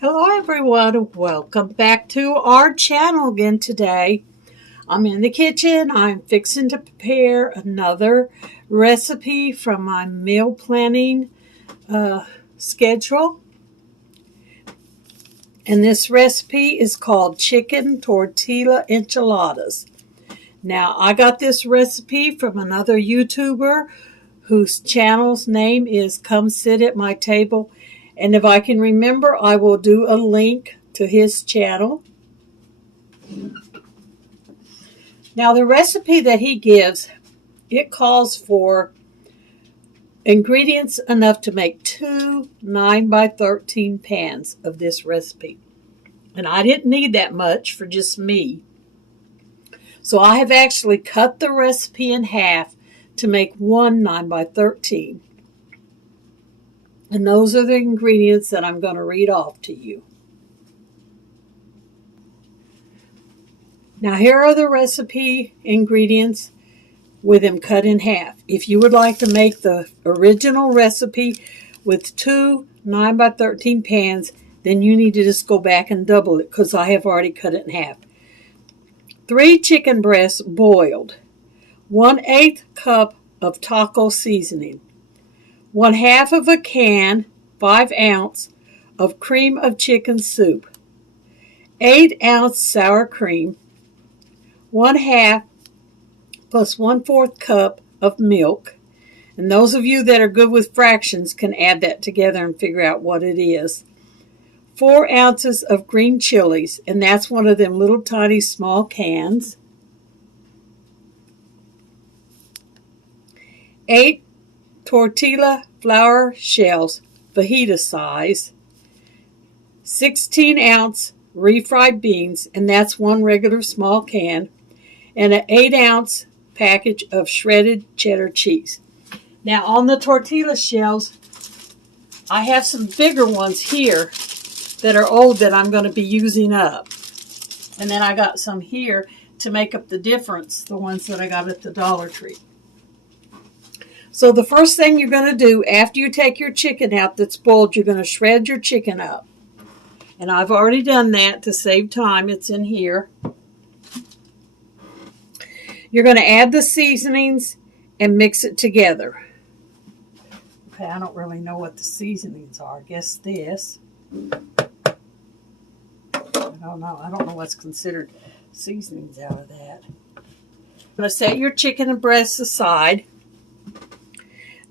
Hello everyone, welcome back to our channel again today. I'm in the kitchen. I'm fixing to prepare another recipe from my meal planning schedule. And this recipe is called chicken tortilla enchiladas. Now I got this recipe from another YouTuber whose channel's name is Come Sit at My Table. And if I can remember, I will do a link to his channel. Now the recipe that he gives, it calls for ingredients enough to make 2 9x13 pans of this recipe. And I didn't need that much for just me. So I have actually cut the recipe in half to make 1 9x13. And those are the ingredients that I'm going to read off to you. Now here are the recipe ingredients with them cut in half. If you would like to make the original recipe with 2 9x13 pans, then you need to just go back and double it because I have already cut it in half. 3 chicken breasts boiled. 1/8 cup of taco seasoning. 1/2 of a can, 5 ounce, of cream of chicken soup. 8 ounce sour cream. 1/2 plus 1/4 cup of milk. And those of you that are good with fractions can add that together and figure out what it is. 4 ounces of green chilies, and that's one of them little tiny small cans. 8 tortilla flour shells, fajita size. 16 ounce refried beans, and that's one regular small can. And an 8 ounce package of shredded cheddar cheese. Now on the tortilla shells, I have some bigger ones here that are old that I'm going to be using up. And then I got some here to make up the difference, the ones that I got at the Dollar Tree. So the first thing you're going to do after you take your chicken out that's boiled, you're going to shred your chicken up. And I've already done that to save time. It's in here. You're going to add the seasonings and mix it together. Okay, I don't really know what the seasonings are. I guess this. I don't know. I don't know what's considered seasonings out of that. I'm going to set your chicken and breasts aside.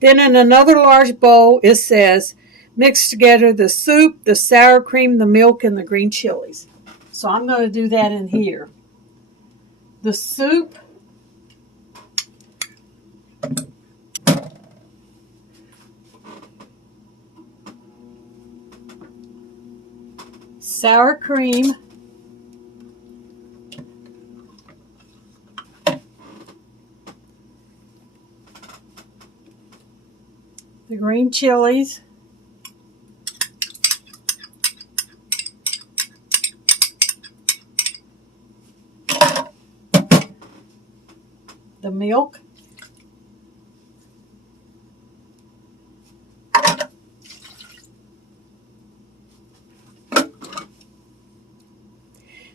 Then in another large bowl, it says, mix together the soup, the sour cream, the milk, and the green chilies. So I'm going to do that in here. The soup, sour cream, the green chilies, the milk,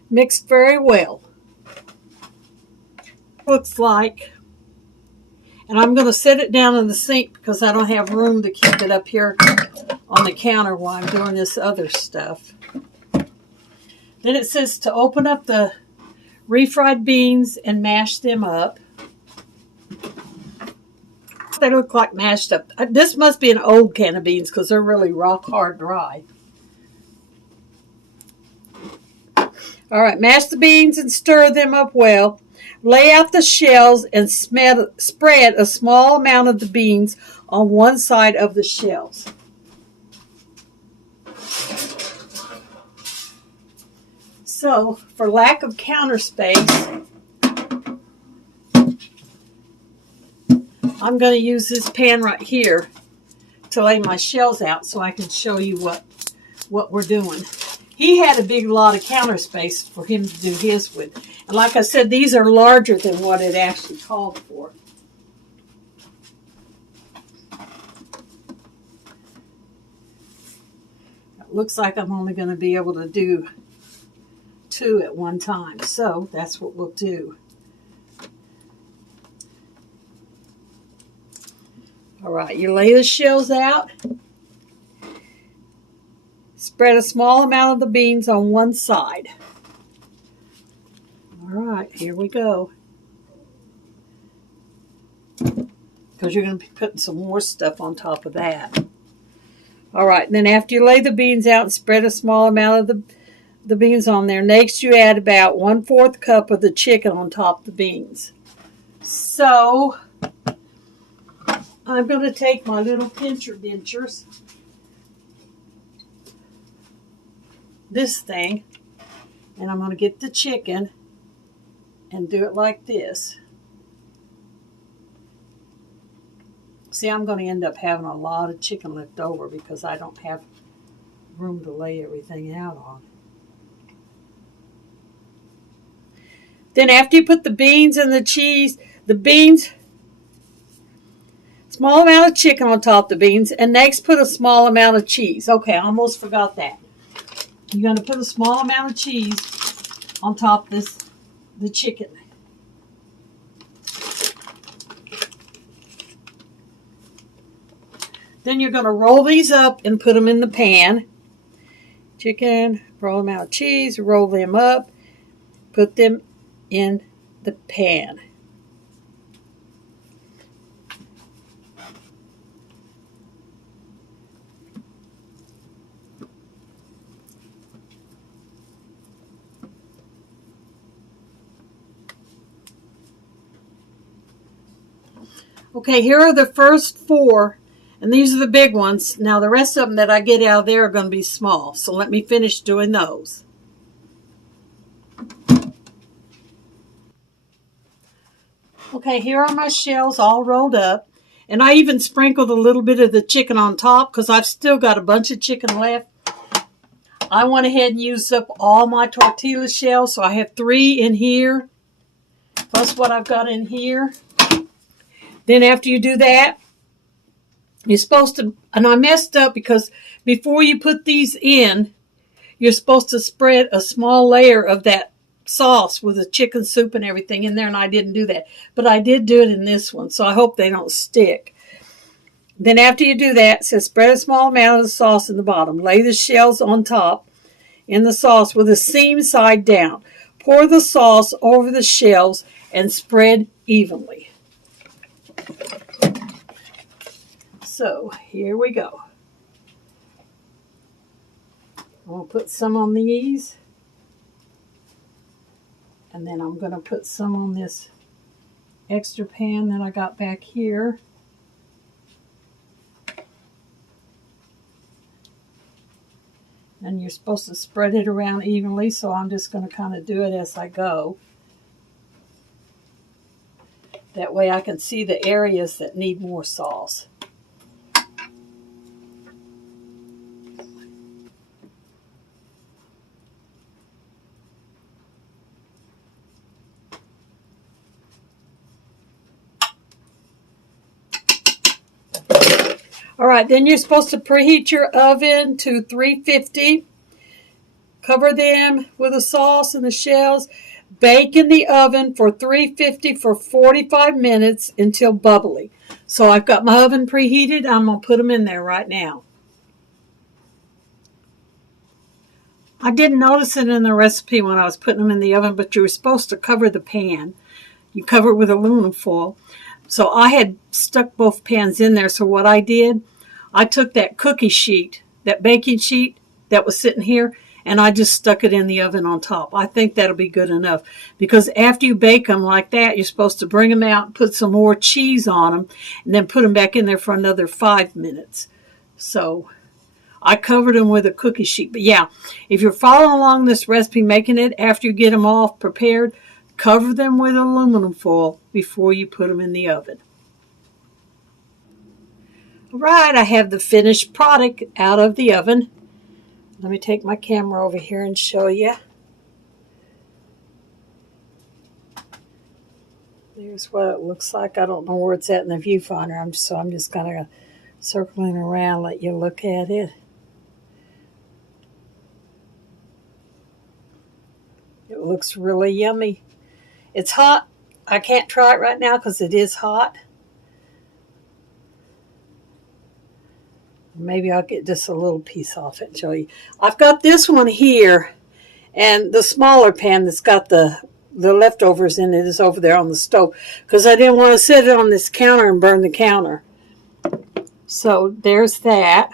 mixed very well. Looks like, and I'm going to set it down in the sink because I don't have room to keep it up here on the counter while I'm doing this other stuff. Then it says to open up the refried beans and mash them up. They look like mashed up. This must be an old can of beans because they're really rock hard dry. All right, mash the beans and stir them up well. Lay out the shells and spread a small amount of the beans on one side of the shells. So, for lack of counter space, I'm going to use this pan right here to lay my shells out so I can show you what we're doing. He had a big lot of counter space for him to do his with. And like I said, these are larger than what it actually called for. looks like I'm only going to be able to do 2 at one time. So that's what we'll do. All right, you lay the shells out. Spread a small amount of the beans on one side. All right, here we go. Because you're going to be putting some more stuff on top of that. All right, then after you lay the beans out and spread a small amount of the beans on there, next you add about 1/4 cup of the chicken on top of the beans. So I'm going to take my little pincher dentures, this thing, and I'm going to get the chicken and do it like this. See, I'm going to end up having a lot of chicken left over because I don't have room to lay everything out on. Then after you put the beans and the cheese, the beans, small amount of chicken on top of the beans, and next put a small amount of cheese. Okay, I almost forgot that. You're going to put a small amount of cheese on top of the chicken. Then you're going to roll these up and put them in the pan. Chicken, roll them out of cheese, roll them up, put them in the pan. Okay, here are the first 4. And these are the big ones. Now the rest of them that I get out of there are going to be small. So let me finish doing those. Okay, here are my shells all rolled up. And I even sprinkled a little bit of the chicken on top because I've still got a bunch of chicken left. I went ahead and used up all my tortilla shells. So I have 3 in here, plus what I've got in here. Then after you do that, you're supposed to, and I messed up because before you put these in, you're supposed to spread a small layer of that sauce with the chicken soup and everything in there, and I didn't do that. But I did do it in this one, so I hope they don't stick. Then after you do that, it says spread a small amount of the sauce in the bottom. Lay the shells on top in the sauce with the seam side down. Pour the sauce over the shells and spread evenly. So here we go. I'm going to put some on these. And then I'm going to put some on this extra pan that I got back here. And you're supposed to spread it around evenly, so I'm just going to kind of do it as I go. That way I can see the areas that need more sauce. All right, then you're supposed to preheat your oven to 350. Cover them with the sauce and the shells. Bake in the oven for 350 for 45 minutes until bubbly. So I've got my oven preheated. I'm going to put them in there right now. I didn't notice it in the recipe when I was putting them in the oven, but you were supposed to cover the pan. You cover it with aluminum foil. So I had stuck both pans in there. So what I did, I took that cookie sheet, that baking sheet that was sitting here, and I just stuck it in the oven on top. I think that'll be good enough because after you bake them like that, you're supposed to bring them out, put some more cheese on them, and then put them back in there for another 5 minutes. So I covered them with a cookie sheet. But yeah, if you're following along this recipe, making it after you get them all prepared, cover them with aluminum foil before you put them in the oven. All right, I have the finished product out of the oven. Let me take my camera over here and show you. There's what it looks like. I don't know where it's at in the viewfinder, so I'm just kind of circling around, let you look at it. It looks really yummy. It's hot. I can't try it right now because it is hot. Maybe I'll get just a little piece off it and show you. I've got this one here, and the smaller pan that's got the leftovers in it is over there on the stove because I didn't want to set it on this counter and burn the counter. So there's that.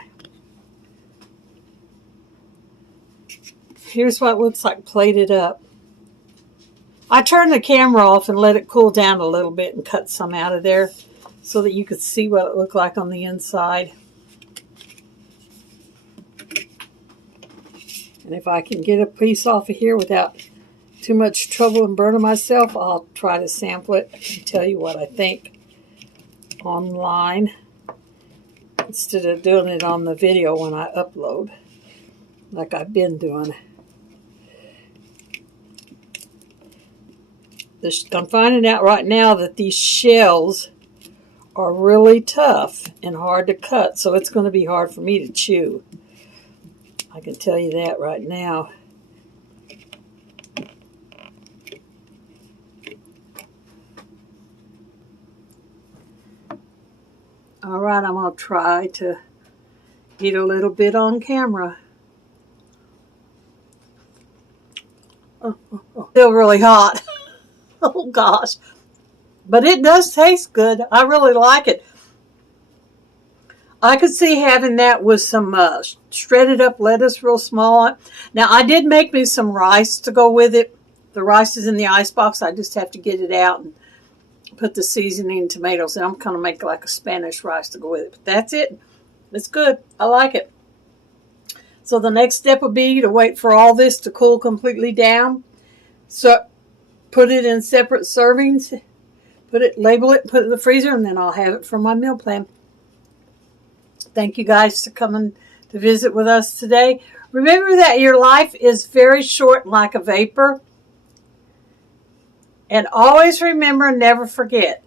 Here's what it looks like plated up. I turned the camera off and let it cool down a little bit and cut some out of there so that you could see what it looked like on the inside. And if I can get a piece off of here without too much trouble and burning myself, I'll try to sample it and tell you what I think online instead of doing it on the video when I upload like I've been doing. I'm finding out right now that these shells are really tough and hard to cut, so it's going to be hard for me to chew. I can tell you that right now. All right, I'm going to try to eat a little bit on camera. Still really hot. Oh, gosh. But it does taste good. I really like it. I could see having that with some shredded up lettuce real small. Now, I did make me some rice to go with it. The rice is in the icebox. I just have to get it out and put the seasoning and tomatoes. And I'm going to make like a Spanish rice to go with it. But that's it. It's good. I like it. So the next step would be to wait for all this to cool completely down. So put it in separate servings. Label it, put it in the freezer, and then I'll have it for my meal plan. Thank you guys for coming to visit with us today. Remember that your life is very short like a vapor. And always remember, never forget,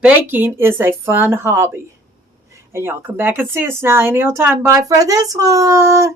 baking is a fun hobby. And y'all come back and see us now any old time. Bye for this one.